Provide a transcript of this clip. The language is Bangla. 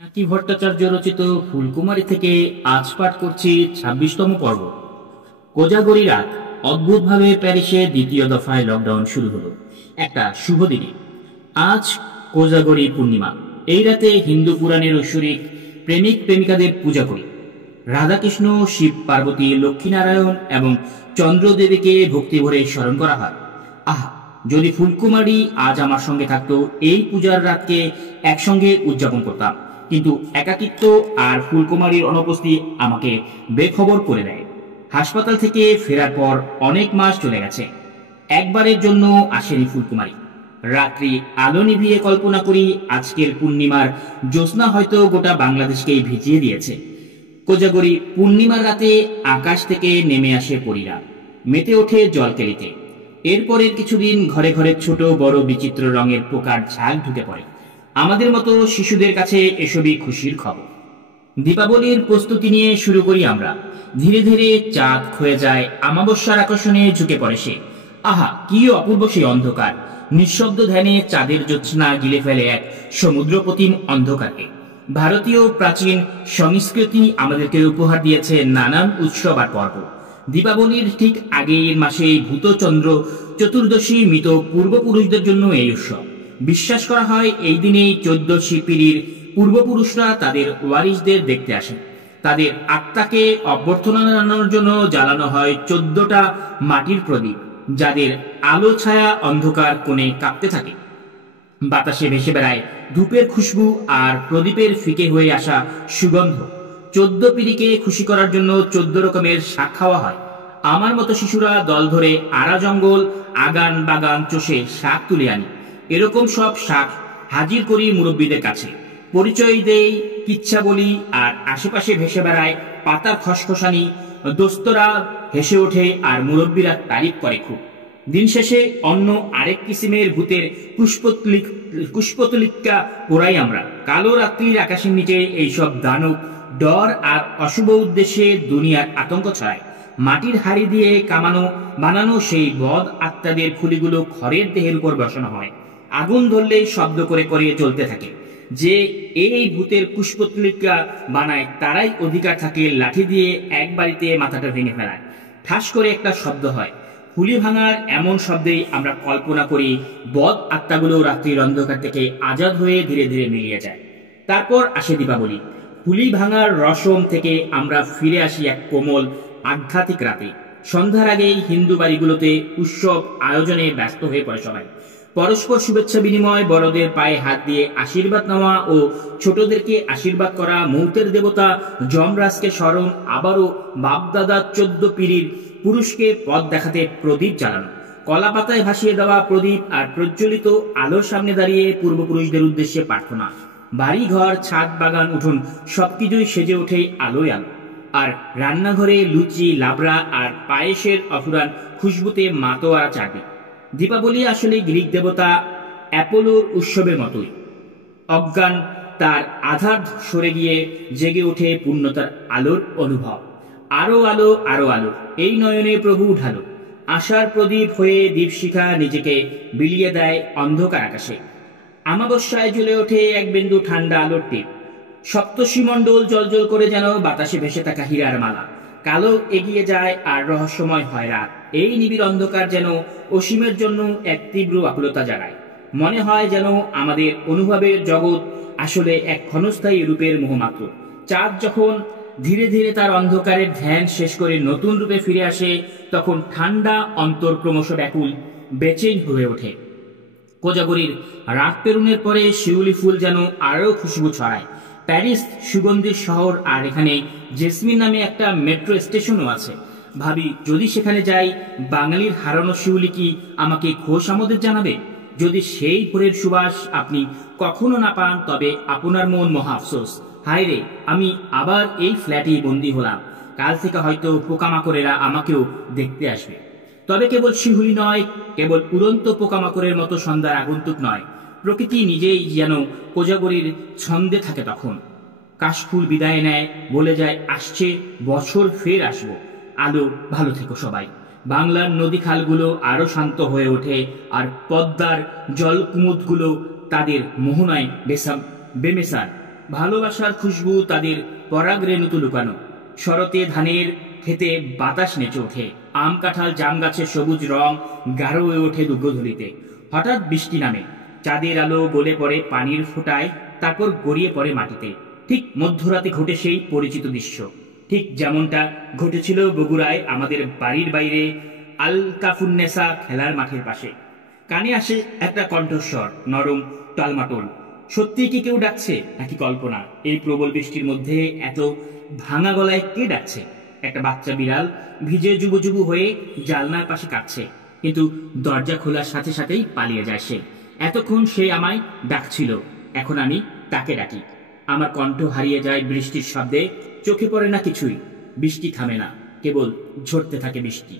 পিনাকি ভট্টাচার্য রচিত ফুলকুমারী থেকে আজ পাঠ করছি ২৬তম পর্ব। কোজাগরি রাত। অদ্ভুতভাবে প্যারিসে দ্বিতীয় দফায় লকডাউন শুরু হলো একটা শুভ দিনে। আজ কোজাগরি পূর্ণিমা। এই রাতে হিন্দু পুরাণের ঐশ্বরিক প্রেমিক প্রেমিকাদের পূজা করি। রাধাকৃষ্ণ, শিব পার্বতী, লক্ষ্মীনারায়ণ এবং চন্দ্রদেবীকে ভক্তি ভরে স্মরণ করা হয়। আহা, যদি ফুলকুমারী আজ আমার সঙ্গে থাকতো, এই পূজার রাতকে একসঙ্গে উদযাপন করতাম। কিন্তু একাকিত্ব আর ফুলকুমারীর অনুপস্থিতি আমাকে বেখবর করে দেয়। হাসপাতাল থেকে ফেরার পর অনেক মাস চলে গেছে, একবারের জন্য আসেনি ফুলকুমারী। রাত্রি আলো নিভিয়ে কল্পনা করি আজকের পূর্ণিমার জ্যোৎস্না হয়তো গোটা বাংলাদেশকেই ভিজিয়ে দিয়েছে। কোজাগরি পূর্ণিমার রাতে আকাশ থেকে নেমে আসে পরীরা, মেতে ওঠে জলকেলিতে। এরপরের কিছুদিন ঘরে ঘরে ছোট বড় বিচিত্র রঙের পোকার ঝাঁক ঢুকে পড়ে। আমাদের মতো শিশুদের কাছে এসবই খুশির খবর। দীপাবলির প্রস্তুতি নিয়ে শুরু করি আমরা। ধীরে ধীরে চাঁদ ক্ষয়ে যায়, আমাবস্যার আকর্ষণে ঝুঁকে পড়ে সে। আহা, কি অপূর্ব সেই অন্ধকার! নিঃশব্দ ধ্যানে চাঁদের জ্যোৎস্না গিলে ফেলে এক সমুদ্রপ্রতিম অন্ধকারকে। ভারতীয় প্রাচীন সংস্কৃতি আমাদেরকে উপহার দিয়েছে নানান উৎসব আর পর্ব। দীপাবলির ঠিক আগের মাসে ভূতচন্দ্র চতুর্দশী মৃত পূর্বপুরুষদের জন্য এই উৎসব। বিশ্বাস করা হয় এই দিনেই ১৪ পিঢ়ির পূর্বপুরুষরা তাদের ওয়ারিসদের দেখতে আসেন। তাদের আত্মাকে অভ্যর্থনা জানানোর জন্য জ্বালানো হয় ১৪টা মাটির প্রদীপ, যাদের আলো ছায়া অন্ধকার কোণে কাঁপতে থাকে। বাতাসে ভেসে বেড়ায় ধূপের খুশবু আর প্রদীপের ফিকে হয়ে আসা সুগন্ধ। ১৪ পিঢ়িকে খুশি করার জন্য ১৪ রকমের শাক খাওয়া হয়। আমার মতো শিশুরা দল ধরে আড়া জঙ্গল, আগান বাগান চষে শাক তুলে আনি। এরকম সব শাক হাজির করি মুরব্বীদের কাছে, পরিচয় দেই, কিচ্ছা বলি, আর আশেপাশে ভেসে বেড়ায় পাতার খসখসানি। দোস্তরা হেসে ওঠে আর মুরব্বীরা তারিফ করে খুব। দিন শেষে অন্য আরেক কিসিমের ভূতের কুশপুতলিকা পোড়াই আমরা। কালো রাত্রির আকাশের নিচে এইসব দানব ডর আর অশুভ উদ্দেশ্যে দুনিয়ার আতঙ্ক ছড়ায়। মাটির হাড়ি দিয়ে বানানো সেই বদ আত্মাদের খুলিগুলো খড়ের দেহের উপর বসানো হয়। আগুন ধরলেই শব্দ করে করে জ্বলতে থাকে। যে এই ভূতের কুশপুতলিকা বানায় তারাই অধিকার থাকে লাঠি দিয়ে এক বাড়িতে মাথাটা ভেঙে ফেলায়। ঠাস করে একটা শব্দ হয়। হুলি ভাঙার এমন শব্দেই আমরা কল্পনা করি বদ আত্মাগুলো রাত্রির অন্ধকার থেকে আজাদ হয়ে ধীরে ধীরে মিলিয়ে যায়। তারপর আসে দীপাবলি। হুলি ভাঙার রসম থেকে আমরা ফিরে আসি এক কোমল আধ্যাত্মিক রাতে। সন্ধ্যার আগেই হিন্দু বাড়িগুলোতে উৎসব আয়োজনে ব্যস্ত হয়ে পড়ে সবাই। পরস্পর শুভেচ্ছা বিনিময়, বড়দের পায়ে হাত দিয়ে আশীর্বাদ নেওয়া ও ছোটদেরকে আশীর্বাদ করা, মুহূর্তের দেবতা যমরাজকে স্মরণ, আবারও বাপদাদা ১৪ পিঢ়ির পুরুষকে পথ দেখাতে প্রদীপ জ্বালানো, কলা পাতায় ভাসিয়ে দেওয়া প্রদীপ আর প্রজ্বলিত আলোর সামনে দাঁড়িয়ে পূর্বপুরুষদের উদ্দেশ্যে প্রার্থনা। বাড়ি ঘর, ছাদ, বাগান, উঠোন সবকিছুই সেজে ওঠে আলোয় আলো। আর রান্নাঘরে লুচি, লাবড়া আর পায়েসের অফুরান খুশবুতে মাতোয়ারা চারদিক। দীপাবলি আসলে গ্রিক দেবতা অ্যাপোলোর উৎসবের মতোই। অজ্ঞান তার আধার সরে গিয়ে জেগে ওঠে পূর্ণতার আলোর অনুভব। আরো আলো, আরো আলো, এই নয়নে প্রভু ঢালো। আশার প্রদীপ হয়ে দীপশিখা নিজেকে বিলিয়ে দেয় অন্ধকার আকাশে। আমাবস্যায় জ্বলে ওঠে এক বিন্দু ঠান্ডা আলোর টিপ। সপ্তর্ষিমণ্ডল জলজল করে যেন বাতাসে ভেসে থাকা হীরার মালা। কালো এগিয়ে যায় আর রহস্যময় হয় রাত। এই নিবিড় অন্ধকার যেন অসীমের জন্য এক তীব্র আকুলতা জাগায়। মনে হয় যেন আমাদের অনুভবের জগৎ আসলে এক ক্ষণস্থায়ী রূপের মোহমাত্র। চাঁদ যখন ধীরে ধীরে তার অন্ধকারের ধ্যান শেষ করে নতুন রূপে ফিরে আসে, তখন ঠান্ডা অন্তর ক্রমশ ব্যাকুল, বেচেন হয়ে ওঠে। কোজাগরির রাত পেরুনের পরে শিউলি ফুল যেন আরো খুশবু ছড়ায়। প্যারিস সুগন্ধির শহর, আর এখানে জেসমিন নামে একটা মেট্রো স্টেশনও আছে। ভাবি, যদি সেখানে যাই, বাঙালির হারানো শিউলি কি আমাকে খোশ আমোদের জানাবে? যদি সেই ভোরের সুবাস আপনি কখনো না পান, তবে আপনার মন মহা আফসোস। হায় রে, আমি আবার এই ফ্ল্যাটেই বন্দী হলাম। কাল থেকে হয়তো পোকামাকড়েরা আমাকেও দেখতে আসবে। তবে কেবল শিহুলি নয়, কেবল উড়ন্ত পোকামাকড়ের মতো সন্ধ্যার আগন্তুক নয়, প্রকৃতি নিজেই যেন কোজাগরির ছন্দে থাকে তখন। কাশফুল বিদায় নেয়, বলে যায় আসছে বছর, ফের আসবো। আলো, ভালো থেকো সবাই। বাংলার নদী খালগুলো আরো শান্ত হয়ে ওঠে, আর পদ্মার জলকুমুদগুলো তাদের মোহনায় বেমেসার। ভালোবাসার খুশবু তাদের পরাগ রেণুতে লুকানো। শরতে ধানের খেতে বাতাস নেচে ওঠে, আম কাঁঠাল জাম গাছের সবুজ রং গাঢ় হয়ে ওঠে দুগ্ধধূলিতে। হঠাৎ বৃষ্টি নামে, চাঁদের আলো গলে পড়ে পানির ফোঁটায়, তারপর গড়িয়ে পড়ে মাটিতে। ঠিক মধ্যরাতে ঘটে সেই পরিচিত দৃশ্য, ঠিক যেমনটা ঘটেছিল বগুড়ায় আমাদের বাড়ির বাইরে আলকাফুন্নেসা খেলার মাঠের পাশে। কানে আসে একটা কণ্ঠস্বর, নরম টালমাটোল। সত্যি কি কেউ ডাকছে নাকি কল্পনা? এই প্রবল বৃষ্টির মধ্যে এত ভাঙা গলায় কে ডাকছে? একটা বাচ্চা বিড়াল ভিজে যুবু যুবু হয়ে জালনার পাশে কাঁদছে, কিন্তু দরজা খোলার সাথে সাথেই পালিয়ে যায় সে। এতক্ষণ সে আমায় ডাকছিল, এখন আমি তাকে ডাকি। আমার কণ্ঠ হারিয়ে যায় বৃষ্টির শব্দে, চোখে পড়ে না কিছুই। বৃষ্টি থামে না, কেবল ঝরতে থাকে বৃষ্টি।